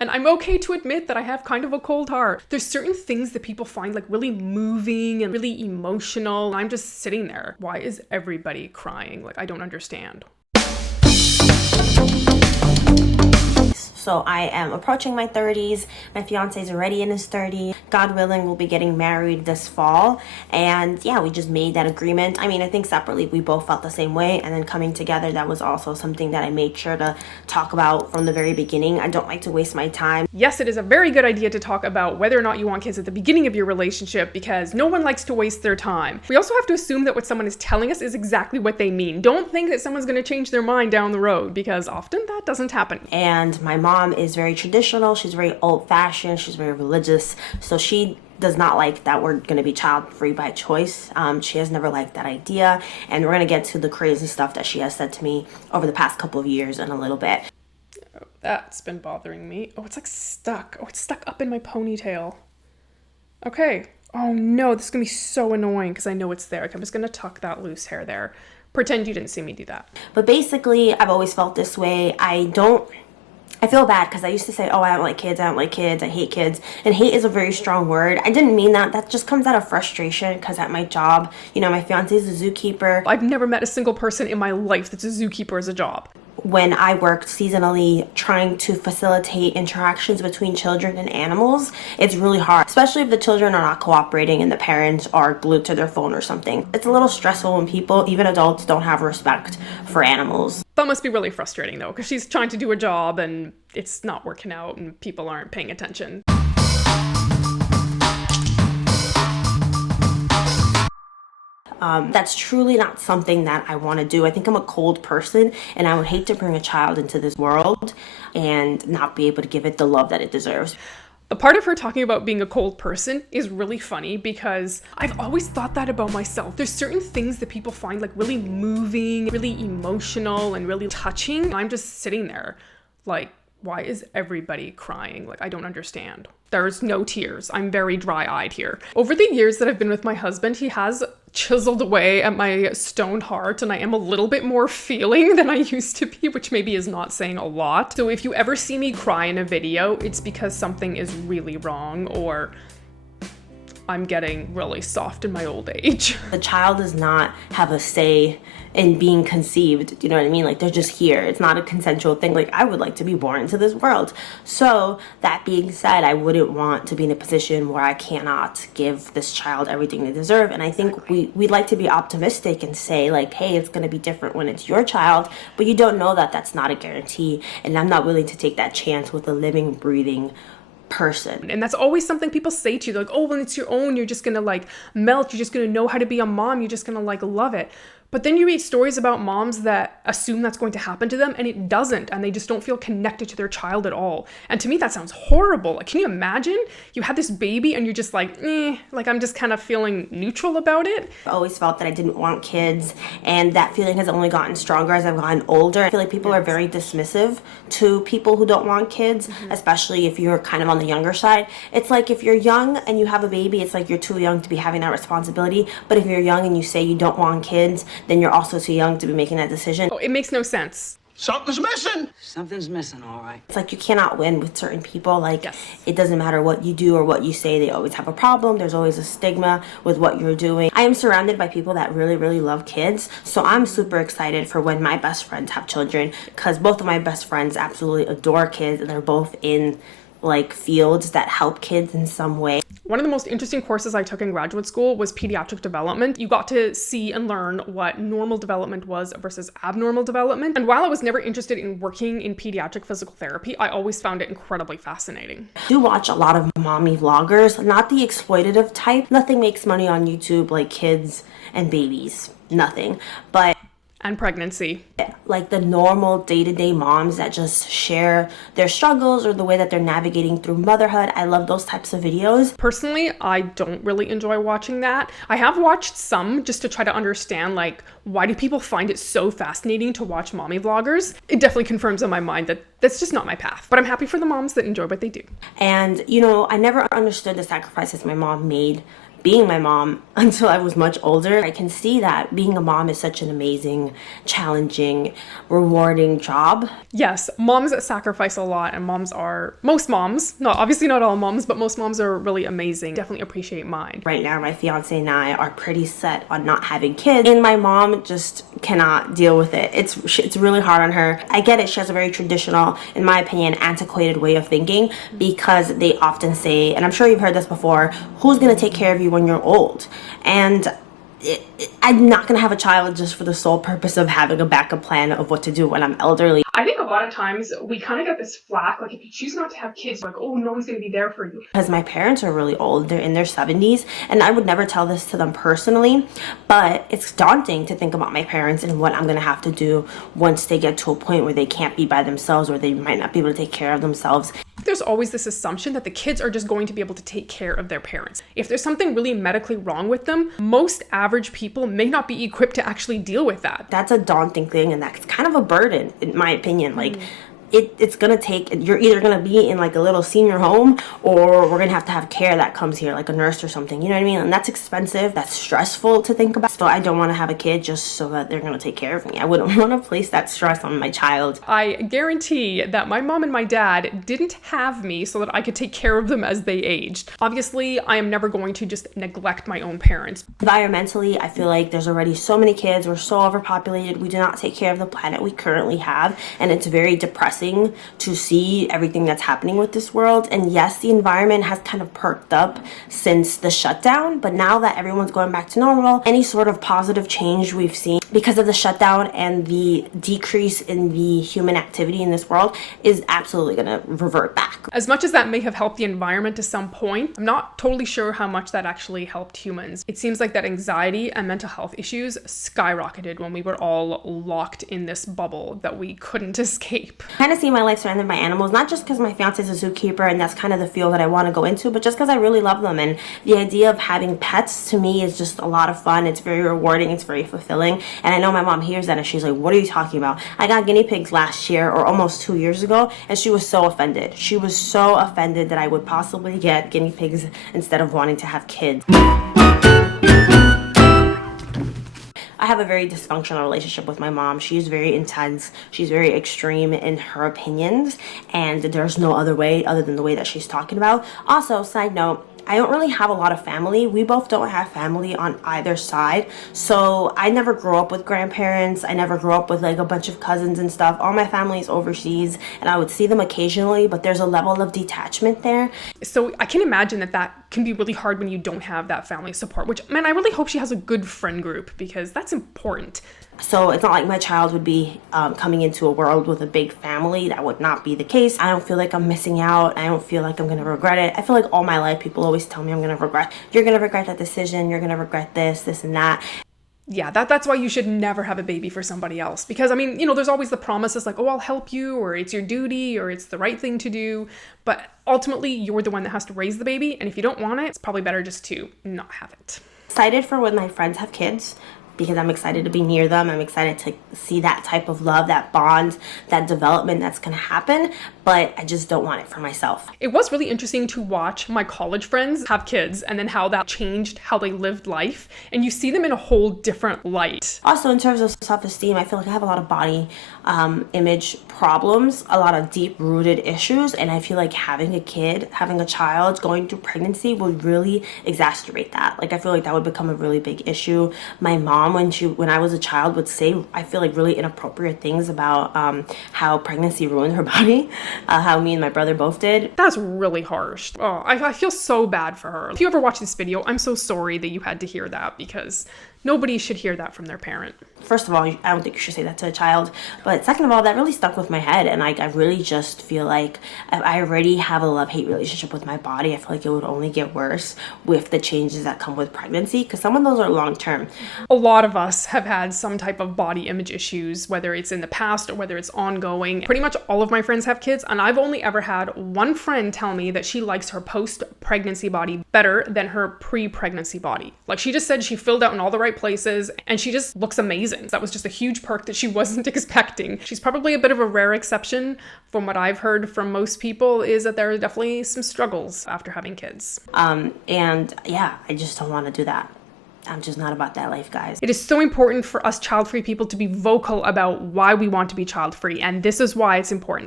And I'm okay to admit that I have kind of a cold heart. There's certain things that people find like really moving and really emotional. I'm just sitting there. Why is everybody crying? Like, I don't understand. So I am approaching my 30s. My fiance is already in his 30s. God willing, we'll be getting married this fall. And yeah, we just made that agreement. I mean, I think separately we both felt the same way. And then coming together, that was also something that I made sure to talk about from the very beginning. I don't like to waste my time. Yes, it is a very good idea to talk about whether or not you want kids at the beginning of your relationship because no one likes to waste their time. We also have to assume that what someone is telling us is exactly what they mean. Don't think that someone's going to change their mind down the road because often that doesn't happen. And my mom is very traditional. She's very old-fashioned. She's very religious. So she does not like that we're going to be child-free by choice. She has never liked that idea. And we're going to get to the crazy stuff that she has said to me over the past couple of years in a little bit. Oh, that's been bothering me. Oh, it's like stuck. Oh, it's stuck up in my ponytail. Okay. Oh no, this is going to be so annoying because I know it's there. Like, I'm just going to tuck that loose hair there. Pretend you didn't see me do that. But basically, I've always felt this way. I feel bad because I used to say, oh, I don't like kids, I hate kids. And hate is a very strong word. I didn't mean that. That just comes out of frustration because at my job, my fiance is a zookeeper. I've never met a single person in my life that's a zookeeper as a job. When I worked seasonally trying to facilitate interactions between children and animals, it's really hard, especially if the children are not cooperating and the parents are glued to their phone or something. It's a little stressful when people, even adults, don't have respect for animals. That must be really frustrating though, because she's trying to do a job and it's not working out and people aren't paying attention. That's truly not something that I want to do. I think I'm a cold person and I would hate to bring a child into this world and not be able to give it the love that it deserves. A part of her talking about being a cold person is really funny because I've always thought that about myself. There's certain things that people find like really moving, really emotional, and really touching. I'm just sitting there like, why is everybody crying? Like, I don't understand. There's no tears. I'm very dry-eyed here. Over the years that I've been with my husband, he has chiseled away at my stoned heart, and I am a little bit more feeling than I used to be, which maybe is not saying a lot. So if you ever see me cry in a video, it's because something is really wrong or I'm getting really soft in my old age. The child does not have a say in being conceived. Do you know what I mean? Like, they're just here. It's not a consensual thing. Like, I would like to be born into this world. So that being said, I wouldn't want to be in a position where I cannot give this child everything they deserve. And I think we'd like to be optimistic and say like, hey, it's going to be different when it's your child, but you don't know that that's not a guarantee. And I'm not willing to take that chance with a living, breathing person. And that's always something people say to you. They're like, oh, when it's your own, you're just gonna like melt. You're just gonna know how to be a mom. You're just gonna like love it. But then you read stories about moms that assume that's going to happen to them and it doesn't, and they just don't feel connected to their child at all. And to me, that sounds horrible. Like, can you imagine you had this baby and you're just like, like I'm just kind of feeling neutral about it? I always felt that I didn't want kids, and that feeling has only gotten stronger as I've gotten older. I feel like people are very dismissive to people who don't want kids, especially if you're kind of on the younger side. It's like if you're young and you have a baby, it's like you're too young to be having that responsibility. But if you're young and you say you don't want kids, then you're also too young to be making that decision. Oh, it makes no sense. Something's missing. Something's missing, all right. It's like you cannot win with certain people. Like, yes. It doesn't matter what you do or what you say. They always have a problem. There's always a stigma with what you're doing. I am surrounded by people that really, really love kids. So I'm super excited for when my best friends have children, because both of my best friends absolutely adore kids, and they're both in like fields that help kids in some way. One of the most interesting courses I took in graduate school was pediatric development. You got to see and learn what normal development was versus abnormal development. And while I was never interested in working in pediatric physical therapy, I always found it incredibly fascinating. I do watch a lot of mommy vloggers, not the exploitative type. Nothing makes money on YouTube like kids and babies. Nothing. But and pregnancy. Like the normal day-to-day moms that just share their struggles or the way that they're navigating through motherhood. I love those types of videos. Personally, I don't really enjoy watching that. I have watched some just to try to understand, like, why do people find it so fascinating to watch mommy vloggers? It definitely confirms in my mind that that's just not my path. But I'm happy for the moms that enjoy what they do. And, I never understood the sacrifices my mom made being my mom until I was much older. I can see that being a mom is such an amazing, challenging, rewarding job. Yes, moms sacrifice a lot, and most moms, obviously not all moms, but most moms are really amazing. Definitely appreciate mine. Right now, my fiance and I are pretty set on not having kids, and my mom just cannot deal with it. It's really hard on her. I get it, she has a very traditional, in my opinion, antiquated way of thinking, because they often say, and I'm sure you've heard this before, who's going to take care of you when you're old? And I'm not going to have a child just for the sole purpose of having a backup plan of what to do when I'm elderly. I think a lot of times we kind of get this flack, like if you choose not to have kids, like, oh, no one's going to be there for you. Because my parents are really old, they're in their 70s, and I would never tell this to them personally, but it's daunting to think about my parents and what I'm going to have to do once they get to a point where they can't be by themselves, or they might not be able to take care of themselves. There's always this assumption that the kids are just going to be able to take care of their parents. If there's something really medically wrong with them, most average people may not be equipped to actually deal with that. That's a daunting thing, and that's kind of a burden, in my opinion. Like, it's gonna take, you're either gonna be in like a little senior home, or we're gonna have to have care that comes here, like a nurse or something, you know what I mean? And that's expensive, that's stressful to think about. So I don't want to have a kid just so that they're gonna take care of me. I wouldn't want to place that stress on my child. I guarantee that my mom and my dad didn't have me so that I could take care of them as they aged. Obviously, I am never going to just neglect my own parents. Environmentally, I feel like there's already so many kids, we're so overpopulated, we do not take care of the planet we currently have, and it's very depressing to see everything that's happening with this world. And yes, the environment has kind of perked up since the shutdown, but now that everyone's going back to normal, any sort of positive change we've seen because of the shutdown and the decrease in the human activity in this world is absolutely going to revert back. As much as that may have helped the environment to some point, I'm not totally sure how much that actually helped humans. It seems like that anxiety and mental health issues skyrocketed when we were all locked in this bubble that we couldn't escape. I kind of see my life surrounded by animals, not just because my fiance is a zookeeper and that's kind of the field that I want to go into, but just because I really love them. And the idea of having pets to me is just a lot of fun. It's very rewarding. It's very fulfilling. And I know my mom hears that and she's like, what are you talking about? I got guinea pigs last year, or almost 2 years ago, and she was so offended. She was so offended that I would possibly get guinea pigs instead of wanting to have kids. I have a very dysfunctional relationship with my mom. She's very intense. She's very extreme in her opinions, and there's no other way other than the way that she's talking about. Also, side note, I don't really have a lot of family. We both don't have family on either side. So I never grew up with grandparents. I never grew up with like a bunch of cousins and stuff. All my family is overseas, and I would see them occasionally, but there's a level of detachment there. So I can imagine that can be really hard when you don't have that family support, which, man, I really hope she has a good friend group, because that's important. So it's not like my child would be coming into a world with a big family. That would not be the case. I don't feel like I'm missing out. I don't feel like I'm going to regret it. I feel like all my life people always tell me I'm going to regret. You're going to regret that decision. You're going to regret this and that. Yeah, that's why you should never have a baby for somebody else. Because, I mean, there's always the promises like, oh, I'll help you, or it's your duty, or it's the right thing to do. But ultimately, you're the one that has to raise the baby. And if you don't want it, it's probably better just to not have it. Excited for when my friends have kids, because I'm excited to be near them. I'm excited to see that type of love, that bond, that development that's going to happen, but I just don't want it for myself. It was really interesting to watch my college friends have kids, and then how that changed how they lived life, and you see them in a whole different light. Also, in terms of self-esteem, I feel like I have a lot of body image problems, a lot of deep-rooted issues, and I feel like having a kid, having a child, going through pregnancy would really exacerbate that. Like, I feel like that would become a really big issue. My mom, when I was a child, would say, I feel like, really inappropriate things about how pregnancy ruined her body, how me and my brother both did. That's really harsh. Oh, I feel so bad for her. If you ever watch this video, I'm so sorry that you had to hear that, because nobody should hear that from their parent. First of all, I don't think you should say that to a child. But second of all, that really stuck with my head. And I really just feel like I already have a love-hate relationship with my body. I feel like it would only get worse with the changes that come with pregnancy, because some of those are long-term. A lot of us have had some type of body image issues, whether it's in the past or whether it's ongoing. Pretty much all of my friends have kids, and I've only ever had one friend tell me that she likes her pregnancy body better than her pre-pregnancy body. Like, she just said she filled out in all the right places and she just looks amazing. That was just a huge perk that she wasn't expecting. She's probably a bit of a rare exception. From what I've heard from most people is that there are definitely some struggles after having kids. And yeah, I just don't want to do that. I'm just not about that life, guys. It is so important for us child-free people to be vocal about why we want to be child-free, and this is why it's important.